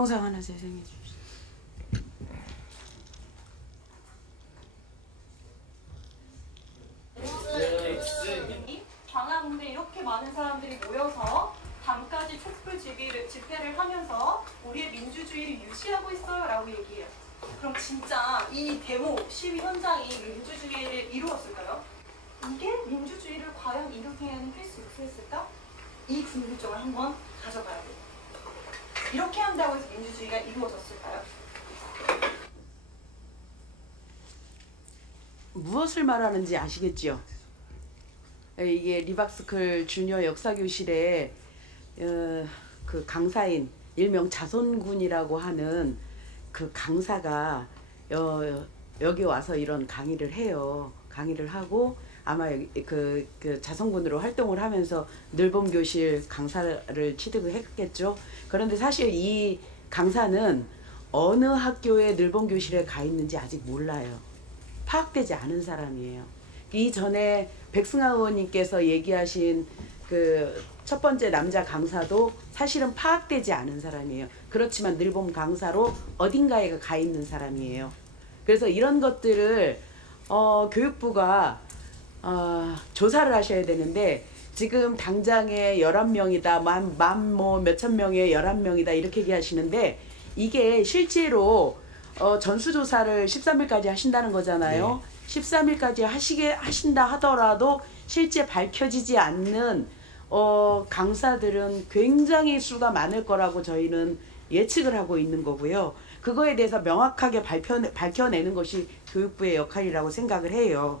영상 하나 재생해 주시죠. 광화문에 이렇게 많은 사람들이 모여서 밤까지 촛불 집회를 하면서 우리의 민주주의를 유지하고 있어요 라고 얘기해요. 그럼 진짜 이 데모 시위 현장이 민주주의를 이루었을까요? 이게 민주주의를 과연 이루게는 할 수 있을까? 이 궁금증을 한번 가져봐야 돼요. 이렇게 한다고 해서 민주주의가 이루어졌을까요? 무엇을 말하는지 아시겠죠? 이게 리박스쿨 주니어 역사교실에 그 강사인 일명 자손군이라고 하는 그 강사가 여기 와서 이런 강의를 해요. 강의를 하고 아마 그 자손군으로 활동을 하면서 늘봄교실 강사를 취득을 했겠죠. 그런데 사실 이 강사는 어느 학교에 늘봄교실에 가 있는지 아직 몰라요. 파악되지 않은 사람이에요. 이전에 백승하 의원님께서 얘기하신 그 첫 번째 남자 강사도 사실은 파악되지 않은 사람이에요. 그렇지만 늘봄 강사로 어딘가에 가 있는 사람이에요. 그래서 이런 것들을 교육부가 조사를 하셔야 되는데 지금 당장에 11명이다, 뭐 몇천 명에 11명이다 이렇게 얘기하시는데 이게 실제로 전수조사를 13일까지 하신다는 거잖아요. 네. 13일까지 하신다 하더라도 실제 밝혀지지 않는 강사들은 굉장히 수가 많을 거라고 저희는 예측을 하고 있는 거고요. 그거에 대해서 명확하게 밝혀내는 것이 교육부의 역할이라고 생각을 해요.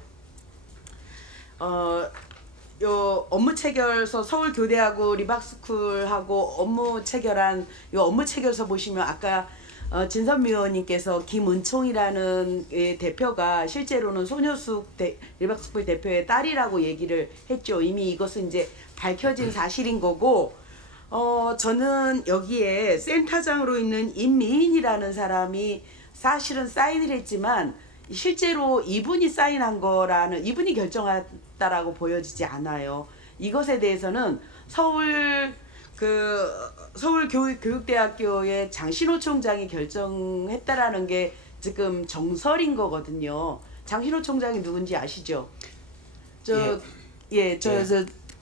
요 업무 체결서 서울교대하고 리박스쿨하고 업무 체결한 요 업무 체결서 보시면 아까 진선미 의원님께서 김은총이라는 대표가 실제로는 손효숙 리박스쿨 대표의 딸이라고 얘기를 했죠. 이미 이것은 이제 밝혀진 사실인 거고 저는 여기에 센터장으로 있는 임미인이라는 사람이 사실은 사인을 했지만 실제로 이분이 사인한 거라는 이분이 결정했다라고 보여지지 않아요. 이것에 대해서는 서울교육대학교의 장신호 총장이 결정했다라는 게 지금 정설인 거거든요. 장신호 총장이 누군지 아시죠? 저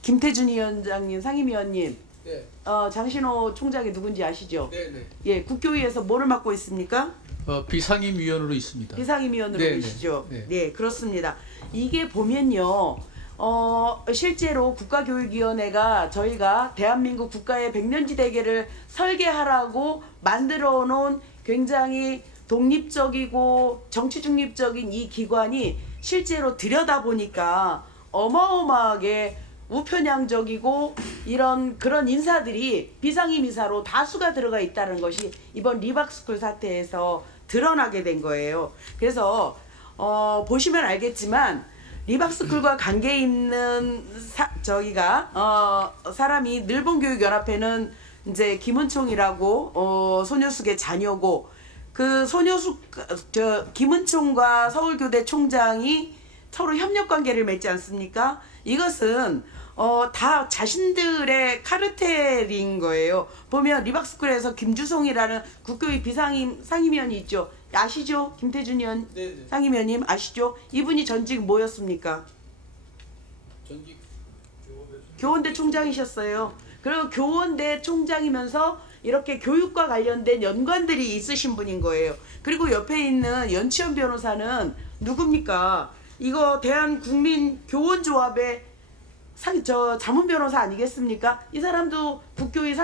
김태준 위원장님, 상임위원님. 네. 장신호 총장이 누군지 아시죠? 네네. 예, 국교위에서 뭐를 맡고 있습니까? 비상임위원으로 있습니다. 비상임위원으로 네네. 계시죠? 네. 네, 그렇습니다. 이게 보면요. 실제로 국가교육위원회가 저희가 대한민국 국가의 백년지대계를 설계하라고 만들어 놓은 굉장히 독립적이고 정치 중립적인 이 기관이 실제로 들여다보니까 어마어마하게 우편향적이고 그런 인사들이 비상임이사로 다수가 들어가 있다는 것이 이번 리박스쿨 사태에서 드러나게 된 거예요. 그래서 보시면 알겠지만 리박스쿨과 관계 있는 사람이 늘봄교육연합회는 이제 김은총이라고 손효숙의 자녀고 그 김은총과 서울교대 총장이 서로 협력 관계를 맺지 않습니까? 이것은 다 자신들의 카르텔인 거예요. 보면 리박스쿨에서 김주송이라는 국교위 상임위원이 있죠. 아시죠? 김태준 의원 상임위원님 아시죠? 이분이 전직 뭐였습니까? 전직 교원대 총장이셨어요. 그리고 교원대 총장이면서 이렇게 교육과 관련된 연관들이 있으신 분인 거예요. 그리고 옆에 있는 연치현 변호사는 누굽니까? 이거 대한국민교원조합의 자문 변호사 아니겠습니까? 이 사람도 국교위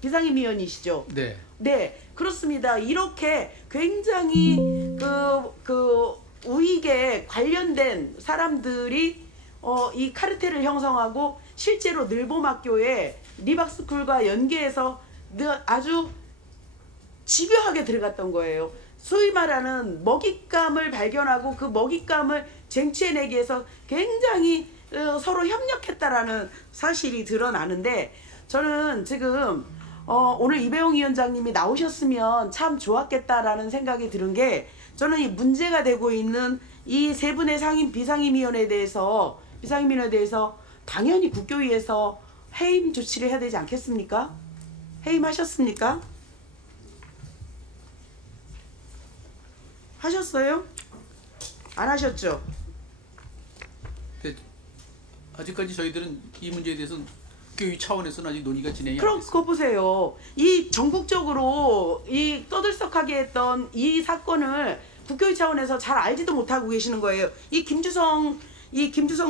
비상임위원이시죠? 네. 네, 그렇습니다. 이렇게 굉장히 그 우익에 관련된 사람들이 이 카르텔을 형성하고 실제로 늘봄학교에 리박스쿨과 연계해서 아주 집요하게 들어갔던 거예요. 소위 말하는 먹잇감을 발견하고 그 먹잇감을 쟁취해내기 위해서 굉장히 서로 협력했다라는 사실이 드러나는데 저는 지금 오늘 이배용 위원장님이 나오셨으면 참 좋았겠다라는 생각이 드는 게 저는 이 문제가 되고 있는 이 세 분의 비상임위원회에 대해서 당연히 국교위에서 해임 조치를 해야 되지 않겠습니까? 해임하셨습니까? 하셨어요? 안 하셨죠? 근데 아직까지 저희들은 이 문제에 대해서는 국교위 차원에서는 아직 논의가 진행이 안 그럼 됐습니다. 그거 보세요. 이 전국적으로 이 떠들썩하게 했던 이 사건을 국교위 차원에서 잘 알지도 못하고 계시는 거예요. 이 김주성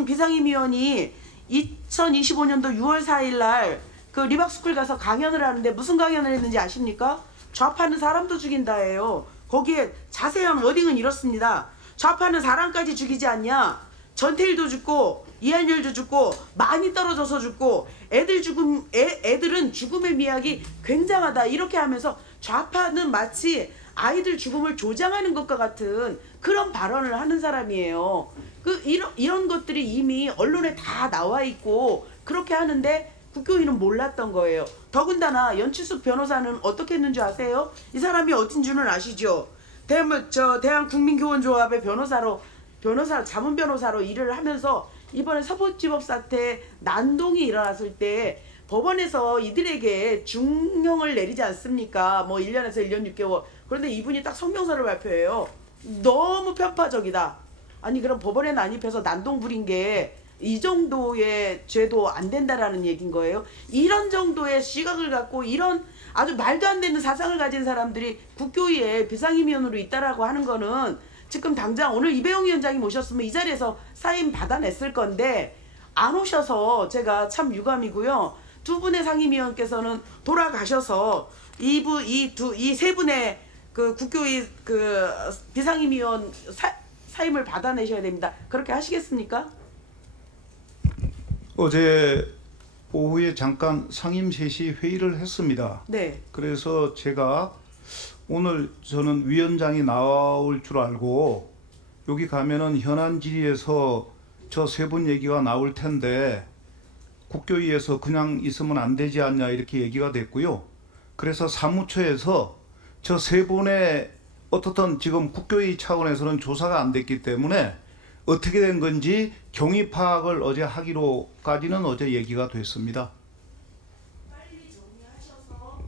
비상임위원이 2025년도 6월 4일 날 그 리박스쿨 가서 강연을 하는데 무슨 강연을 했는지 아십니까? 좌파는 사람도 죽인다예요. 거기에 자세한 워딩은 이렇습니다. 좌파는 사람까지 죽이지 않냐? 전태일도 죽고 이한열도 죽고 많이 떨어져서 죽고 애들은 죽음의 미학이 굉장하다 이렇게 하면서 좌파는 마치 아이들 죽음을 조장하는 것과 같은 그런 발언을 하는 사람이에요. 이런 것들이 이미 언론에 다 나와 있고 그렇게 하는데 국교위는 몰랐던 거예요. 더군다나 연치숙 변호사는 어떻게 했는지 아세요? 이 사람이 어딘 줄은 아시죠? 대한국민교원조합의 자문 변호사로 일을 하면서 이번에 서부지법 사태 난동이 일어났을 때 법원에서 이들에게 중형을 내리지 않습니까? 뭐 1년에서 1년 6개월. 그런데 이분이 딱 성명서를 발표해요. 너무 편파적이다. 아니 그럼 법원에 난입해서 난동 부린 게 이 정도의 죄도 안 된다라는 얘기인 거예요. 이런 정도의 시각을 갖고 이런 아주 말도 안 되는 사상을 가진 사람들이 국교위에 비상임위원으로 있다라고 하는 거는 지금 당장 오늘 이배용 위원장이 모셨으면 이 자리에서 사인 받아냈을 건데 안 오셔서 제가 참 유감이고요. 두 분의 상임위원께서는 돌아가셔서 이 세 분의 그 국교위 그 비상임위원 사임을 받아내셔야 됩니다. 그렇게 하시겠습니까? 어제 오후에 잠깐 상임 셋이 회의를 했습니다. 네. 그래서 제가 오늘 저는 위원장이 나올 줄 알고 여기 가면은 현안 질의에서 저 세 분 얘기가 나올 텐데 국교위에서 그냥 있으면 안 되지 않냐 이렇게 얘기가 됐고요. 그래서 사무처에서 저 세 분의 어떻든 지금 국교위 차원에서는 조사가 안 됐기 때문에 어떻게 된 건지 경위 파악을 어제 하기로까지는 어제 얘기가 됐습니다. 빨리 정리하셔서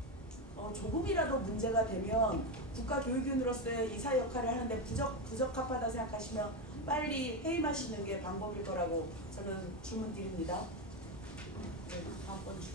조금이라도 문제가 되면 국가교육위원으로서의 이사 역할을 하는데 부적합하다 생각하시면 빨리 해임하시는 게 방법일 거라고 저는 주문드립니다. 네, 다음번 주.